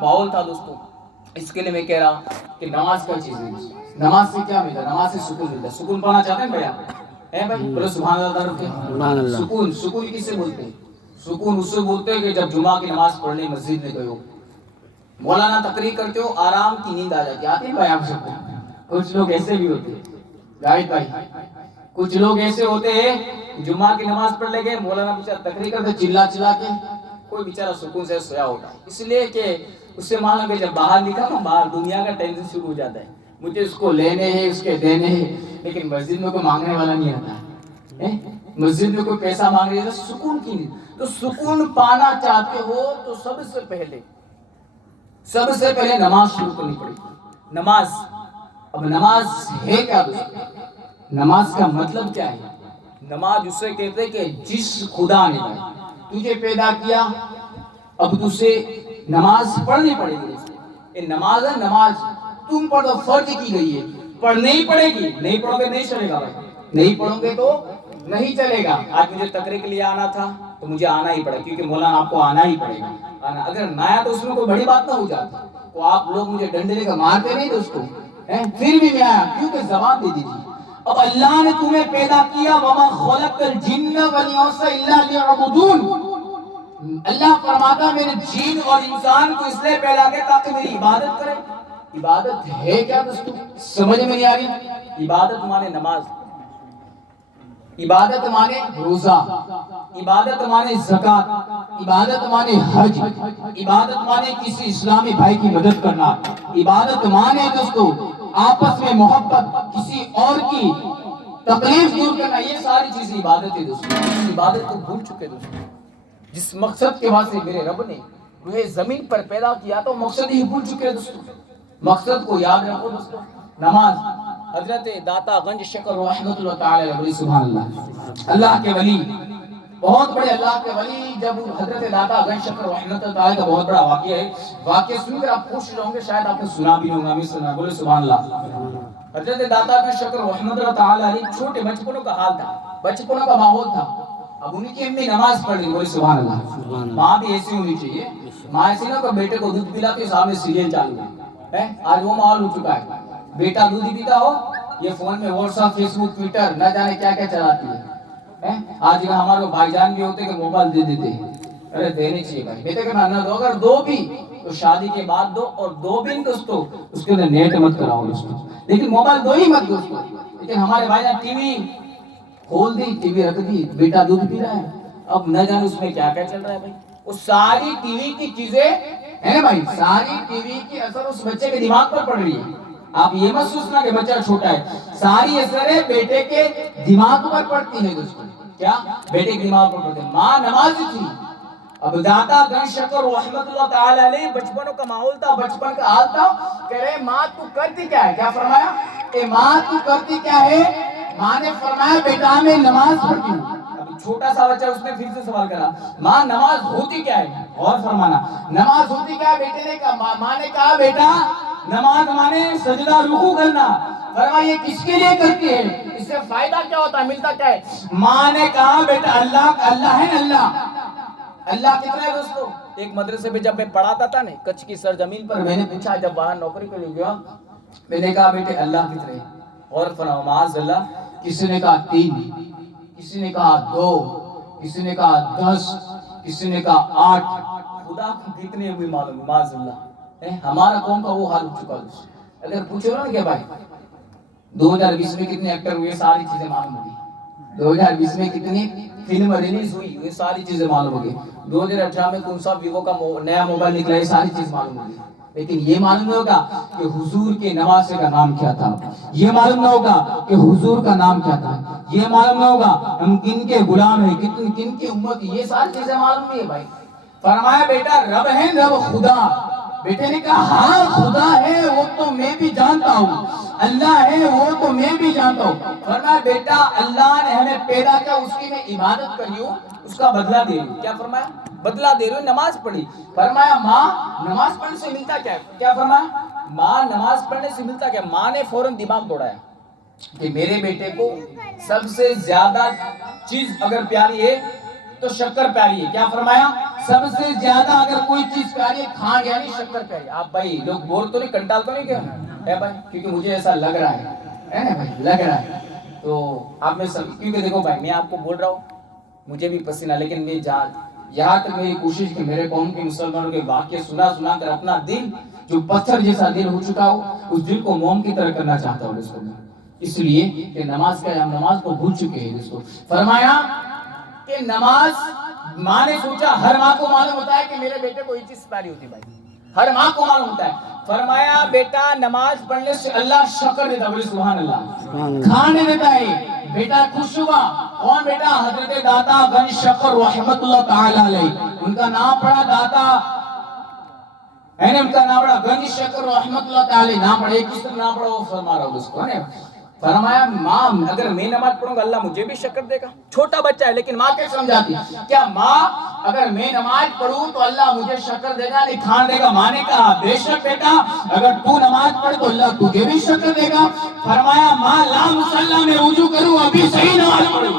ماحول تھا دوستوں. اس کے لیے میں کہہ رہا کہ نماز کیا چیز ہے. نماز سے کیا ملتا ہے؟ نماز سے سکون ملتا ہے. سکون پانا چاہتے ہیں بھیا؟ بھائی بولو سبحان اللہ تعالیٰ کے. سکون سکون کس سے بولتے ہیں؟ سکون اس سے بولتے ہیں کہ جب جمعہ کی نماز پڑھنے مسجد میں گئے ہو, مولانا تقریر کرتے ہو, آرام کی نیند آ جاتی ہے. آتی ہے بھائی آپ سب کو؟ کچھ لوگ ایسے بھی ہوتے ہیں گائد بھائی, کچھ لوگ ایسے ہوتے ہیں جمعہ کی نماز پڑھ لے گئے, مولانا بیچارہ تقریر کرتے چلا چلا کے, کوئی بیچارہ سکون سے سویا ہوتا ہے. اس لیے کہ اس سے معلوم کہ جب باہر نکلا نا, باہر دنیا کا ٹینشن شروع ہو جاتا ہے, مجھے اس کو لینے ہیں, اس کے دینے ہیں. لیکن مسجد میں کوئی مانگنے والا نہیں آتا, مسجد میں کوئی پیسہ مانگ رہا ہے, سکون کی نہیں. تو سکون پانا چاہتے ہو تو سب سے پہلے نماز شروع کرنی پڑے گی. نماز, اب نماز ہے کیا دوستو؟ نماز کا مطلب کیا ہے؟ نماز اسے کہتے ہیں کہ جس خدا نے تجھے پیدا کیا, اب تجھے نماز پڑھنی پڑے گی. یہ نماز ہے, نماز تم پر تو فرض کی گئی ہے, پڑھنی ہی پڑے گی. نہیں پڑھو گے نہیں چلے گا بھائی, نہیں پڑھو گے تو نہیں چلے گا. آج مجھے تقریر کے لیے آنا تھا تو مجھے آنا ہی پڑا, کیونکہ مولانا آپ کو آنا ہی پڑے گا. اگر نہ آیا تو اس میں کوئی بڑی بات نہ ہو جاتی, تو آپ لوگ مجھے ڈنڈے لے کر مارتے نہیں دوستو, پھر بھی میں آیا کیونکہ زبان دے دی تھی. اب اللہ نے تمہیں پیدا کیا, وَمَا خَلَقْتَ الْجِنَّ وَالْإِنسَ إِلَّا لِيَعْبُدُونِ. اللہ فرماتا میں نے جن اور انسان کو اس لیے پیدا کیا تاکہ میری عبادت کرے. عبادت ہے کیا دوستو؟ سمجھ میں نہیں آ رہی؟ عبادت مانے نماز, عبادت مانے روزہ, عبادت مانے زکات, عبادت مانے حج, عبادت مانے کسی اسلامی بھائی کی مدد کرنا, عبادت مانے دوستو آپس میں محبت, کسی اور کی تکلیف دور کرنا. یہ ساری چیزیں عبادت ہے دوستو. عبادت کو بھول چکے دوستو. جس مقصد کے واسطے میرے رب نے تمہیں زمین پر پیدا کیا تو مقصد ہی بھول چکے دوستو. مقصد کو یاد رکھو دوستو. نماز, حضرت داتا گنج شکر رحمت اللہ تعالی علیہ, سبحان اللہ, اللہ کے ولی, بہت بڑے اللہ کے ولی. جب حضرت داتا گنج شکر رحمت اللہ تعالی کا بہت بڑا واقعہ ہے, واقعہ سن کر آپ خوش رہو گے, شاید آپ نے سنا بھی ہوگا, ہمیں سنا, بولے سبحان اللہ. حضرت داتا گنج شکر رحمت اللہ تعالی علیہ چھوٹے بچپنوں کا حال تھا, بچپنوں کا ماحول تھا. اب ان کی امی نماز پڑھ رہی, بولے سبحان اللہ. ماں بھی ایسی ہونی چاہیے, ماں ایسی نہ کہ بیٹے کو دودھ پلاتی سامنے سیریل چالو ہے. آج وہ ماحول ہو چکا ہے, بیٹا دودھ پیتا ہو, یہ فون میں واٹس ایپ, فیس بک, ٹویٹر, نہ جانے کیا کیا چلاتی ہے. آج کل ہمارے بھائی جان بھی ہوتے کہ موبائل دے دیتے ہیں. ارے دینے چاہیے بھائی, بیٹے کے نہ دو, اگر دو بھی تو شادی کے بعد دو, اور دو بھی دوستو اس کے اندر نیٹ مت کراؤ دوستو, لیکن موبائل دو ہی مت دوستو. لیکن ہمارے بھائی جان ٹی وی کھول دی, ٹی وی رکھ دی, بیٹا دودھ پی رہا ہے, اب نہ جانے اس میں کیا کیا چل رہا ہے بھائی. وہ ساری ٹی وی کی چیزیں ہے نا بھائی, ساری ٹی وی کی اثر اس بچے کے دماغ پر پڑ رہی ہے. آپ یہ مت سوچنا کہ بچہ چھوٹا ہے, ساری اثریں بیٹے کے دماغ پر پڑتی ہے دوستو. کیا بیٹے کے دماغ پر پڑتے ہیں. ماں نمازی تھی. اب داتا گنج شکر رحمت اللہ تعالی علیہ بچپنوں کا ماحول تھا, بچپن کا حال تھا. کہہ رہے ماں تو کرتی کیا ہے؟ کیا فرمایا کہ ماں تو کرتی کیا ہے؟ ماں نے فرمایا بیٹا میں نماز پڑھتی ہوں. چھوٹا سا بچہ, اس نے پھر سے سوال کرا, ماں نماز ہوتی کیا ہے؟ اور فرمانا نماز ہوتی کیا ہے؟ بیٹے نے کہا, ماں نے کہا بیٹا نماز مانے سجدہ رکوع کرنا. فرمایا یہ کس کے لیے کرتی ہے؟ اس سے فائدہ کیا ہوتا ہے, ملتا کیا ہے؟ ماں نے کہا بیٹا اللہ ہے نا, اللہ کتنا ہے دوستو. ایک مدرسے میں جب میں پڑھاتا تھا نا کچھ کی سرزمین پر, میں نے پوچھا, جب وہاں نوکری کے لیے گیا, میں نے کہا بیٹے اللہ کتنے ہے؟ اور فرمایا معاذ اللہ, کسی نے کہا 3, کسی نے کہا 2, کسی نے کہا 10, کسی نے کہا 8. خدا کو کتنے ہوئی معلوم, معاذ اللہ. ہمارا قوم کا وہ حال ہو چکا ہے. اگر پوچھو نا کہ بھائی 2020 میں کتنے ایکٹر ہوئے, ساری چیزیں معلوم ہوگی. 2020 میں کتنی فلم ریلیز ہوئی, یہ ساری چیزیں معلوم ہوگی. 2018 میں کون سا ویوو کا نیا موبائل نکلا, یہ ساری چیز معلوم ہوگی. لیکن یہ معلوم نہیں ہوگا کہ حضور کے نواسے کا نام کیا تھا, یہ معلوم نہ ہوگا کہ حضور کا نام کیا تھا, یہ معلوم نہ ہوگا ہم کن کے غلام ہیں, کن کی امت, یہ ساری چیزیں معلوم نہیں ہے بھائی. فرمایا بیٹا رب ہے, رب خدا. بیٹے نے کہا ہاں خدا ہے وہ تو میں بھی جانتا ہوں, اللہ ہے وہ تو میں بھی جانتا ہوں. فرمایا بیٹا اللہ نے ہمیں پیدا کیا, اس کی میں عبادت کری ہوں, اس کا بدلہ دے رہی ہوں. کیا فرمایا؟ بدلہ دے رہی ہوں. نماز پڑھی. فرمایا ماں نماز پڑھنے سے ملتا کیا ہے؟ کیا فرمایا؟ ماں نماز پڑھنے سے ملتا کیا؟ ماں نے فوراً دماغ دوڑایا کہ میرے بیٹے کو سب سے زیادہ چیز اگر پیاری ہے تو شکر پیاری ہے. کیا فرمایا؟ سب سے زیادہ اگر کوئی چیز پیاری ہے کھانڈ یعنی شکر پیاری. آپ بھائی لوگ بور تو نہیں, کنٹال تو نہیں کیا ہے بھائی, کیونکہ مجھے ایسا لگ رہا ہے نا بھائی, لگ رہا ہے. تو آپ میں سب, کیونکہ دیکھو بھائی میں آپ کو بول رہا ہوں مجھے بھی پسینہ, لیکن میں یہاں تک میری کوشش کہ میرے قوم کے مسلمانوں کے واقعے سنا کر اپنا دل جو پتھر جیسا دل ہو چکا ہو اس دل کو موم کی طرح کرنا چاہتا ہوں دوستوں. اس لیے کہ نماز کا ہم نماز کو بھول چکے ہیں دوستوں. فرمایا کہ نماز, ماں نے سوچا, ہر ماں کو معلوم ہوتا ہے کہ میرے بیٹے کو یہ چیز پیاری ہوتی ہے بھائی, ہر ماں کو معلوم ہوتا ہے. فرمایا بیٹا نماز پڑھنے سے اللہ شکر دیتا, بولے سبحان اللہ, کھانے دیتا ہے. بیٹا خوش ہوا. کون بیٹا؟ حضرت داتا گنج شکر رحمت اللہ تعالی علیہ, ان کا نام پڑا داتا ہے نا, ان کا نام پڑا گنج شکر رحمت اللہ تعالی, نام پڑے کس طرح نام پڑا وہ فرما رہا ہوں اس کو. فرمایا ماں اگر میں نماز پڑھوں گا اللہ مجھے بھی شکر دے گا. چھوٹا بچہ ہے لیکن ماں کیسے سمجھاتی ہے, کیا ماں اگر میں نماز پڑھوں تو اللہ مجھے شکر دے گا, نہیں کھان دے گا. ماں نے کہا بے شک بیٹا اگر تو نماز پڑھ تو اللہ تجھے بھی شکر دے گا. فرمایا ماں لا مصلی میں وضو کروں ابھی صحیح نماز پڑھوں.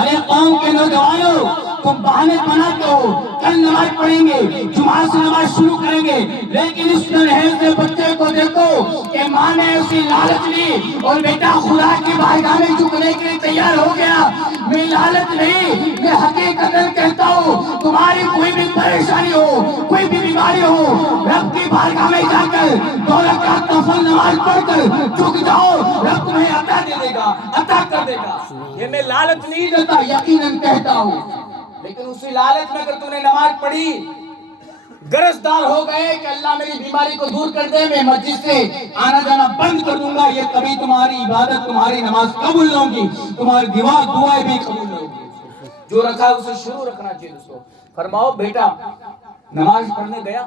ارے قوم کے نوجوانوں تم بہانے بناتے ہو, کل نماز پڑھیں گے, جمعہ سے نماز شروع کریں گے, لیکن اس ننھے سے بچے کو دیکھو کہ ماں نے اسی لالچ لی اور بیٹا خدا کی بارگاہ میں جھکنے کے لیے تیار ہو گیا. میں لالچ نہیں, میں حقیقت کہتا ہوں تمہاری کوئی بھی پریشانی ہو, کوئی بھی بیماری ہو, رب کی بارگاہ میں جا کر 2 رکعت نفل نماز پڑھ کر جھک جاؤ, رب تمہیں عطا دے دے گا, عطا کر دے گا. یہ میں لالچ نہیں دیتا, یقیناً کہتا ہوں. لیکن اسی لالچ میں اگر تم نے نماز پڑھی, گرجدار ہو گئے کہ اللہ میری بیماری کو دور کر دے, میں مسجد سے آنا جانا بند کر دوں گا, یہ کبھی تمہاری عبادت, تمہاری نماز قبول نہ ہوگی, تمہاری دعائیں بھی قبول نہ ہوگی. جو رکھا ہے اسے شروع رکھنا چاہیے دوستو. فرماؤ بیٹا نماز پڑھنے گیا,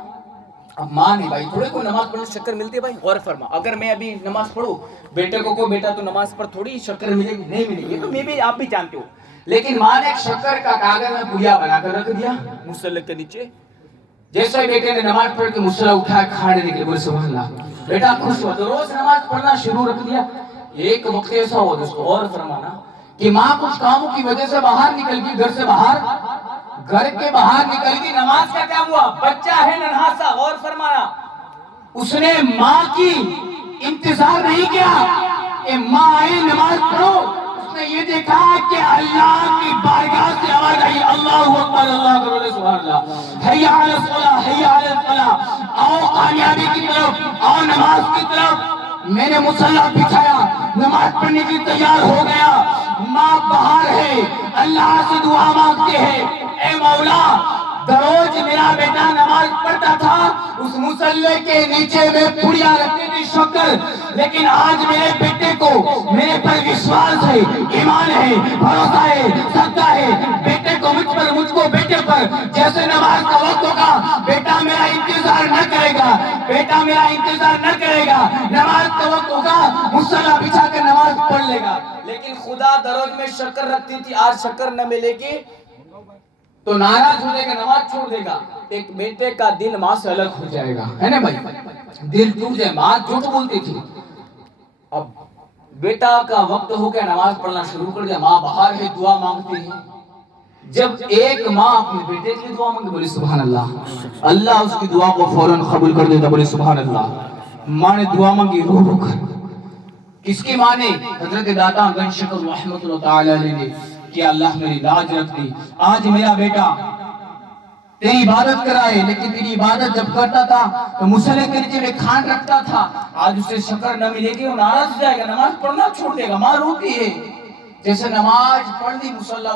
اب ماں نے بھائی تھوڑے کو نماز پڑھنے شکر ملتی ہے بھائی, غور فرما. اگر میں ابھی نماز پڑھوں, بیٹے کو کوئی بیٹا تو نماز پر تھوڑی شکر ملے گی, نہیں ملے گی, تو میں بھی آپ بھی جانتے ہو. لیکن ماں نے ایک شکر کا کاغذ میں پڑیا بنا کر رکھ دیا مصلی کے نیچے. جیسے بیٹے نے نماز پڑھ کے مصلی اٹھایا, کھانے نکلے, بولے سبحان اللہ, بیٹا خوش ہوا تو روز نماز پڑھنا شروع رکھ دیا. ایک وقت ایسا ہوا دوستو, اور فرمانا کہ ماں کچھ کاموں کی وجہ سے باہر نکل گئی, گھر سے باہر, گھر کے باہر نکل گئی. نماز کا کیا ہوا, بچہ ہے ننھا سا, اور فرمانا اس نے ماں کی انتظار نہیں کیا کہ ماں آئی نماز پڑھو. اس نے یہ دیکھا کہ اللہ کی بارگاہ سے آواز آئی, اللہ اکبر, اللہ اکبر, سبحان اللہ, حی علی الصلاۃ, حی علی الفلاح, آؤ کامیابی کی طرف, آؤ نماز کی طرف. میں نے مصلی بچھایا, نماز پڑھنے کی تیار ہو گیا. ماں باہر ہے, اللہ سے دعا مانگتے ہیں, اے مولا دروز میرا بیٹا نماز پڑھتا تھا, اس مصلی کے نیچے میں پڑیا رکھتی تھی شکر, لیکن آج میرے بیٹے کو میرے پر وشواس ہے, ایمان ہے, بھروسہ ہے, صدقہ ہے. بیٹے کو مجھ پر, مجھ کو بیٹے پر, جیسے نماز کا وقت ہوگا بیٹا میرا انتظار نہ کرے گا, بیٹا میرا انتظار نہ کرے گا, نماز کا وقت ہوگا مصلی بچھا کر نماز پڑھ لے گا. لیکن خدا دروز میں شکر رکھتی تھی, آج شکر نہ ملے گی تو ناراض ہو جائے گا, نماز چھوڑ دے گا. ایک بیٹے کا دل ماں سے الگ ہو جائے گا, ہے نا بھائی, دل ٹوٹ جائے. ماں جھوٹ بولتی تھی, اب بیٹا کا وقت ہو گیا, نماز پڑھنا شروع کر دیا, ماں باہر ہے, دعا مانگتی ہے. جب ایک ماں اپنے بیٹے کی دعا مانگے, بولے سبحان اللہ, اللہ اس کی دعا کو فوراً قبول کر دیتا, بولے سبحان اللہ. ماں نے دعا مانگی رو رو کر. کس کی ماں نے؟ حضرت داتا گنج شکر رحمت اللہ تعالی علیہ نے, کہ اللہ میری لاج رکھ دی. آج میرا بیٹا تیری عبادت کرائے, لیکن تیری عبادت جب کرتا تھا تو مصلی کے نیچے میں کھان رکھتا تھا, آج اسے شکر نہ ملے گی, وہ ناراض ہو جائے گا, نماز پڑھنا چھوڑ دے گا. ماں روتی ہے. جیسے نماز پڑھ لی, مصلی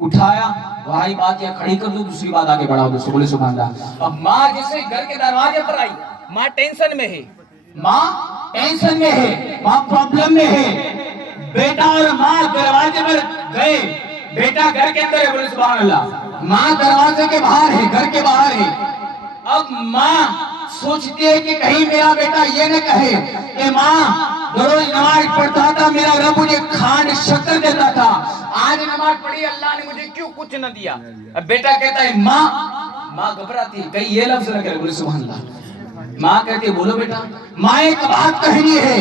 اٹھایا, بھائی بات یا کھڑی کر دو, دوسری بات آگے بڑھاؤ دوستو, بولے سبحان اللہ. اب ماں جیسے گھر کے دروازے پر آئی, ماں ٹینشن میں ہے, ماں ٹینشن میں ہے, ماں پرابلم میں ہے. بیٹا اور ماں دروازے پر گئے, بیٹا گھر کے اندر ہے, بولے سبحان اللہ, ماں دروازے کے باہر ہے, گھر کے باہر ہے. اب ماں سوچتی ہے کہ کہیں میرا بیٹا یہ نہ کہے کہ ماں روز نماز پڑھتا تھا, میرا رب مجھے کھانڈ شکر دیتا تھا, آج نماز پڑھی اللہ نے مجھے کیوں کچھ نہ دیا. اب بیٹا کہتا ہے ماں, ماں گھبراتی ہے, کہیں یہ لفظ نہ کرے, بولے سبحان اللہ. ماں کہتی ہے بولو بیٹا. ماں ایک بات کہنی ہے,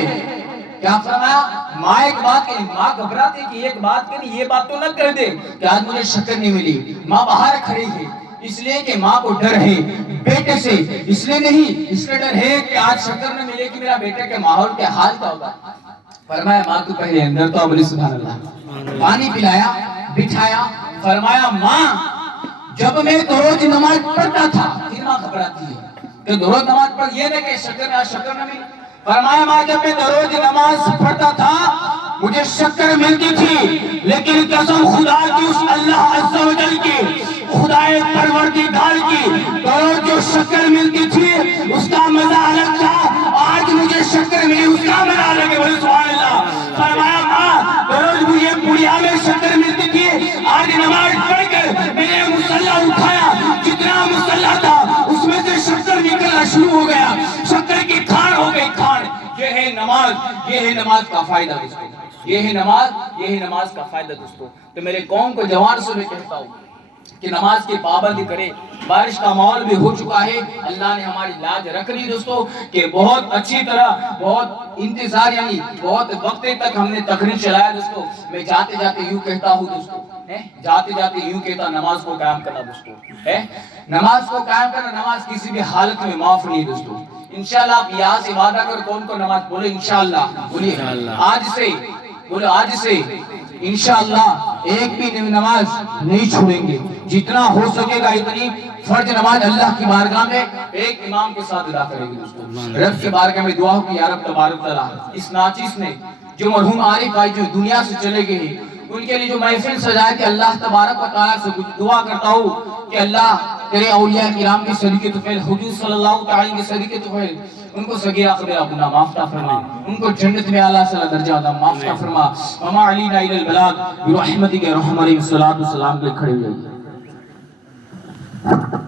کیا فرمایا, ماں ایک بات کہ ماں گھبراتی کہ ایک بات کہ یہ بات تو نہ کر دے کہ آج مجھے شکر نہیں ملی. ماں باہر کھڑی ہے اس لیے کہ ماں کو ڈر ہے بیٹے سے, اس لیے نہیں, اس لیے ڈر ہے کہ آج شکر نہ ملے کہ میرا بیٹے کے ماحول کے حال کیا ہوگا. فرمایا ماں تو پہلے اندر تو بولی سبحان اللہ. پانی پلایا, بٹھایا, فرمایا ماں جب میں روز نماز پڑھتا تھا, پھر ماں گھبراتی ہے کہ روز نماز پڑھ یہ نہیں کہ شکر نہ ملے. فرمایا ماں جب میں روز نماز پڑھتا تھا مجھے شکر ملتی تھی, لیکن قسم خدا کی اس اللہ عز و جل کی, خدائے پروردگار کی, روز جو شکر ملتی تھی اس کا مزہ الگ تھا, آج مجھے شکر ملی اس کا مزہ الگ ہے. بولے سبحان اللہ. فرمایا ماں روز مجھے بڑھیا میں شکر ملتی تھی, آج نماز پڑھ کر میں نے مصلی اٹھایا, جتنا مصلی تھا اس میں سے شکر نکلنا شروع ہو گیا, شکر کی کھان ہو گئی کھان. یہ ہے نماز, یہ ہے نماز کا فائدہ دوستو, یہ ہے نماز, یہ ہے نماز کا فائدہ دوستو. تو میرے قوم کو جوان سے میں کہتا ہوں کہ نماز کی پابندی کرے. بارش کا ماحول بھی ہو چکا ہے, اللہ نے ہماری لاج رکھ لی دوستو کہ بہت اچھی طرح, بہت انتظار یعنی بہت وقت تک ہم نے تقریر چلایا دوستو. میں جاتے جاتے یوں کہتا ہوں دوستو, جاتے جاتے یوں کہتا نماز کو قائم کرنا دوستو, نماز کو قائم کرنا. نماز کسی بھی حالت میں معاف نہیں دوستو. انشاءاللہ آپ یہاں سے وعدہ کر کون کو نماز بولے انشاءاللہ, بولیے آج سے, بولے آج سے انشاءاللہ ایک بھی نماز نہیں چھوڑیں گے, جتنا ہو سکے گا اتنی فرض نماز اللہ کی بارگاہ میں ایک امام کے ساتھ ادا کریں گے دوستو. رب کی بارگاہ میں دعا ہو کہ یا رب تبارک تعالیٰ اس ناچیز نے جو مرحوم عارف بھائی جو دنیا سے چلے گئے ہیں ان کے لیے جو محفل سجائے کہ اللہ تبارک و تعالیٰ سے دعا کرتا ہوں کہ اللہ تیرے اولیاء کرام کی صدقے طفیل, حضور صلی اللہ تعالیٰ کے صدقے طفیل ان کو صغیرہ کبیرہ گناہ معاف فرما, ان کو جنت میں اعلیٰ صلی درجہ عظیم معاف فرما. وما علینا الا البلاغ برحمتک یا ارحم الراحمین. الصلاۃ والسلام کے کھڑے ہوئے.